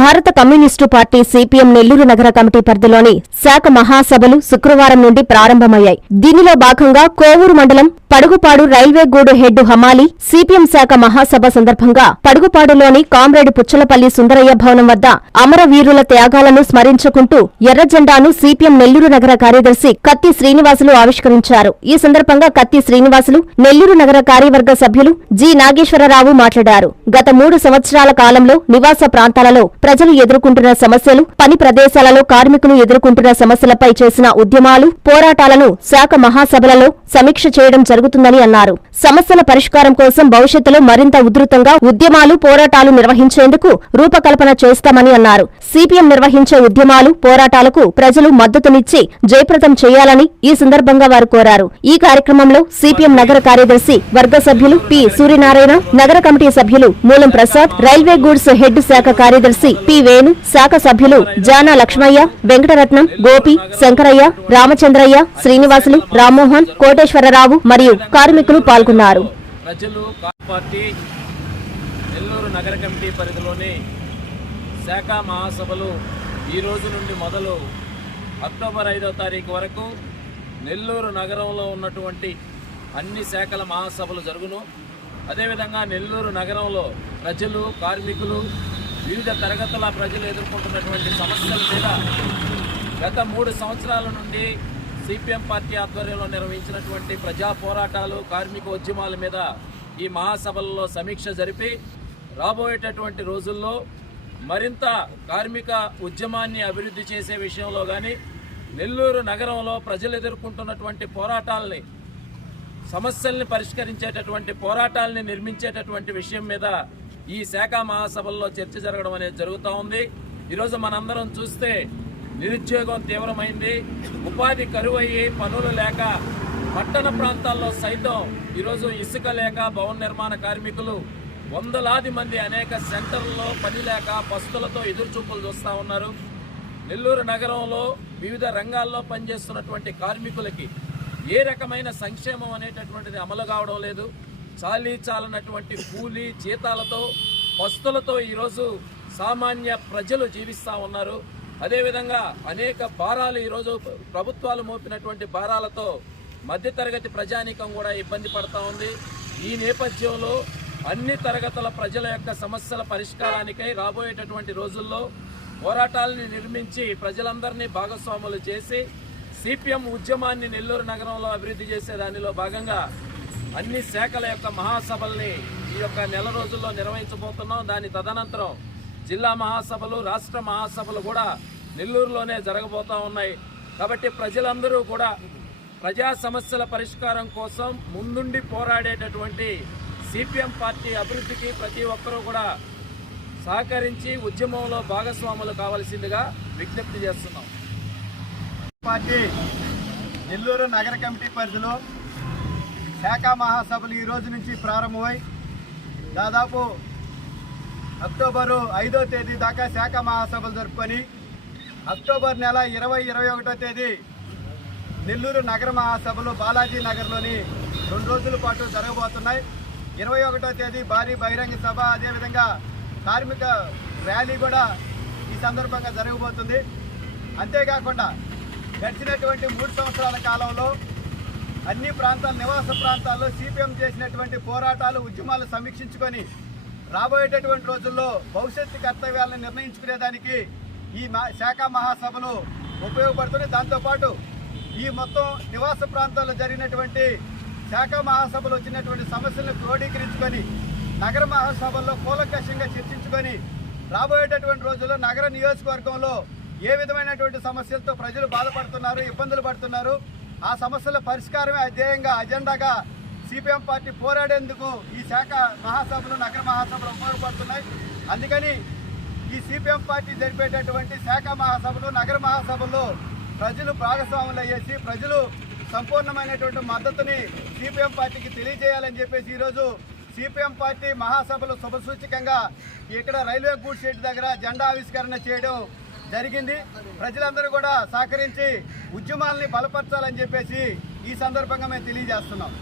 భారత communist party CPM Nellore నగర committee పరిధిలోని శాఖ మహాసభలు శుక్రవారం నుండి ప్రారంభమయ్యాయి. దీనిలో భాగంగా కోవూరు మండలం పడుగుపాడు రైల్వే గూడు హెడ్ హమాలి సిపిఎం శాఖ మహాసభ సందర్భంగా పడుగుపాడులోని కామ్రేడ్ పుచ్చలపల్లి సుందరయ్య భవనం వద్ద అమరవీరుల త్యాగాలను స్మరించుకుంటూ ఎర్రజెండాను సిపిఎం నెల్లూరు నగర కార్యదర్శి కత్తి శ్రీనివాసులు ఆవిష్కరించారు. ఈ సందర్భంగా కత్తి శ్రీనివాసులు నెల్లూరు నగర కార్యవర్గ సభ్యులు జి నాగేశ్వరరావు మాట్లాడారు. గత మూడు సంవత్సరాల కాలంలో నివాస ప్రాంతాలలో ప్రజలు ఎదుర్కొంటున్న సమస్యలు పని ప్రదేశాలలో కార్మికులు ఎదుర్కొంటున్న సమస్యలపై చేసిన ఉద్యమాలు పోరాటాలను శాఖ మహాసభలలో సమీక్ష చేయడం జరుగుతుందని అన్నారు. సమస్యల పరిష్కారం కోసం భవిష్యత్తులో మరింత ఉధృతంగా ఉద్యమాలు పోరాటాలు నిర్వహించేందుకు రూపకల్పన చేస్తామని అన్నారు. సిపిఎం నిర్వహించే ఉద్యమాలు పోరాటాలకు ప్రజలు మద్దతునిచ్చి జయప్రదం చేయాలని ఈ సందర్భంగా వారు కోరారు. ఈ కార్యక్రమంలో సిపిఎం నగర కార్యదర్శి వర్గ సభ్యులు పి సూర్యనారాయణ నగర కమిటీ సభ్యులు మూలం ప్రసాద్ రైల్వే గూడ్స్ హెడ్ శాఖ కార్యదర్శి పి వేణు శాఖ సభ్యులు జానా లక్ష్మయ్య వెంకటరత్నం గోపి శంకరయ్య రామచంద్రయ్య శ్రీనివాసులు రామ్మోహన్ కోటేశ్వరరావు మరియు కార్మికులు పాల్గొన్నారు. ప్రజలు పార్టీ నెల్లూరు నగర కమిటీ పరిధిలోని శాఖ మహాసభలు ఈ రోజు నుండి మొదలు అక్టోబర్ ఐదో తారీఖు వరకు నెల్లూరు నగరంలో ఉన్నటువంటి అన్ని శాఖల మహాసభలు జరుగును. అదేవిధంగా నెల్లూరు నగరంలో ప్రజలు కార్మికులు వివిధ తరగతుల ప్రజలు ఎదుర్కొంటున్నటువంటి సమస్యల మీద గత మూడు సంవత్సరాల నుండి సిపిఎం పార్టీ ఆధ్వర్యంలో నిర్వహించినటువంటి ప్రజా పోరాటాలు కార్మిక ఉద్యమాల మీద ఈ మహాసభల్లో సమీక్ష జరిపి రాబోయేటటువంటి రోజుల్లో మరింత కార్మిక ఉద్యమాన్ని అభివృద్ధి చేసే విషయంలో కానీ నెల్లూరు నగరంలో ప్రజలు ఎదుర్కొంటున్నటువంటి పోరాటాలని సమస్యల్ని పరిష్కరించేటటువంటి పోరాటాలని నిర్మించేటటువంటి విషయం మీద ఈ శాఖ మహాసభల్లో చర్చ జరగడం అనేది జరుగుతూ ఉంది. ఈరోజు మనందరం చూస్తే నిరుద్యోగం తీవ్రమైంది. ఉపాధి కరువయ్యి పనులు లేక పట్టణ ప్రాంతాల్లో సైతం ఈరోజు ఇసుక లేక భవన నిర్మాణ కార్మికులు వందలాది మంది అనేక సెంటర్లలో పని లేక పస్తులతో ఎదురుచూపులు చూస్తూ ఉన్నారు. నెల్లూరు నగరంలో వివిధ రంగాల్లో పనిచేస్తున్నటువంటి కార్మికులకి ఏ రకమైన సంక్షేమం అనేటటువంటిది అమలు కావడం లేదు. చాలీ చాలనటువంటి కూలీ జీతాలతో పస్తులతో ఈరోజు సామాన్య ప్రజలు జీవిస్తూ ఉన్నారు. అదేవిధంగా అనేక భారాలు ఈరోజు ప్రభుత్వాలు మోపినటువంటి భారాలతో మధ్యతరగతి ప్రజానీకం కూడా ఇబ్బంది పడతా ఉంది. ఈ నేపథ్యంలో అన్ని తరగతుల ప్రజల యొక్క సమస్యల పరిష్కారానికై రాబోయేటటువంటి రోజుల్లో పోరాటాలని నిర్మించి ప్రజలందరినీ భాగస్వాములు చేసి సిపిఎం ఉద్యమాన్ని నెల్లూరు నగరంలో అభివృద్ధి చేసే దానిలో భాగంగా అన్ని శాఖల యొక్క మహాసభల్ని ఈ యొక్క నెల రోజుల్లో నిర్వహించబోతున్నాం. దాని తదనంతరం జిల్లా మహాసభలు రాష్ట్ర మహాసభలు కూడా నెల్లూరులోనే జరగబోతూ ఉన్నాయి. కాబట్టి ప్రజలందరూ కూడా ప్రజా సమస్యల పరిష్కారం కోసం ముందుండి పోరాడేటటువంటి సిపిఎం పార్టీ అభివృద్ధికి ప్రతి ఒక్కరూ కూడా సహకరించి ఉద్యమంలో భాగస్వాములు కావాల్సిందిగా విజ్ఞప్తి చేస్తున్నాం. పార్టీ నెల్లూరు నగర కమిటీ పరిధిలో శాఖ మహాసభలు ఈ రోజు నుంచి ప్రారంభమై దాదాపు అక్టోబరు ఐదో తేదీ దాకా శాఖ మహాసభలు జరుపుకొని అక్టోబర్ నెల ఇరవై ఇరవై ఒకటో తేదీ నెల్లూరు నగర మహాసభలు బాలాజీ నగర్లోని రెండు రోజుల పాటు జరగబోతున్నాయి. ఇరవై ఒకటో తేదీ భారీ బహిరంగ సభ. అదేవిధంగా కార్మిక ర్యాలీ కూడా ఈ సందర్భంగా జరగబోతుంది. అంతేకాకుండా గడిచినటువంటి మూడు సంవత్సరాల కాలంలో అన్ని ప్రాంతాల నివాస ప్రాంతాల్లో సిపిఎం చేసినటువంటి పోరాటాలు ఉద్యమాలు సమీక్షించుకొని రాబోయేటటువంటి రోజుల్లో భవిష్యత్తు కర్తవ్యాలను నిర్ణయించుకునేదానికి ఈ మా- శాఖ మహాసభలు ఉపయోగపడుతున్నాయి దాంతోపాటు ఈ మొత్తం నివాస ప్రాంతాల్లో జరిగినటువంటి శాఖ మహాసభలు వచ్చినటువంటి సమస్యలను క్రోడీకరించుకొని నగర మహాసభల్లో కూలంకషంగా చర్చించుకొని రాబోయేటటువంటి రోజుల్లో నగర నియోజకవర్గంలో ఏ విధమైనటువంటి సమస్యలతో ప్రజలు బాధపడుతున్నారు ఇబ్బందులు పడుతున్నారు ఆ సమస్యల పరిష్కారమే అధ్యేయంగా అజెండాగా సిపిఎం పార్టీ పోరాడేందుకు ఈ శాఖ మహాసభలు నగర మహాసభలు ఉపయోగపడుతున్నాయి. అందుకని ఈ సిపిఎం పార్టీ జరిపేటటువంటి శాఖ మహాసభలు నగర మహాసభల్లో ప్రజలు భాగస్వాములు అయ్యేసి ప్రజలు సంపూర్ణమైనటువంటి మద్దతుని సిపిఎం పార్టీకి తెలియజేయాలని చెప్పేసి ఈరోజు సిపిఎం పార్టీ మహాసభలు శుభసూచకంగా ఇక్కడ రైల్వే గూడ్ షెడ్ దగ్గర జెండా ఆవిష్కరణ చేయడం జరిగింది. ప్రజలందరూ కూడా సహకరించి ఉద్యమాల్ని బలపరచాలని చెప్పేసి ఈ సందర్భంగా మేము తెలియజేస్తున్నాం.